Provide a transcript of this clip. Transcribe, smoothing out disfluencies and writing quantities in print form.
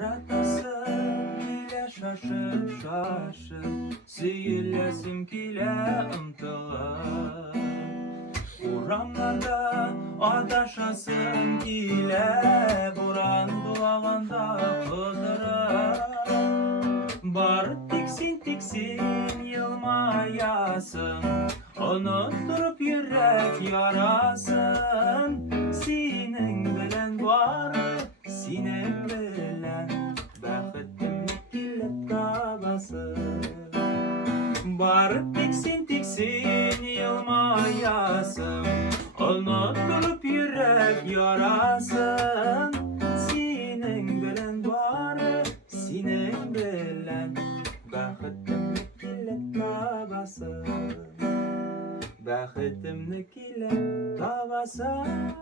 Yaratasın ile şaşıp şaşıp Seyirlesim kile ımtılır Uğramlarda adaşasın kile Buran bulağında kıdırır Bar tiksin tiksin yılmayasın Unutturup yürek yarasın Senin bilen var Senin bilen Bəxtimni kilib tabasın Bar tiksin tiksin yılmayasın Unutturup yürek yarasın Senin bilen var Senin bilen Bəxtimni kilib tabasın Bəxtimni kilib tabasın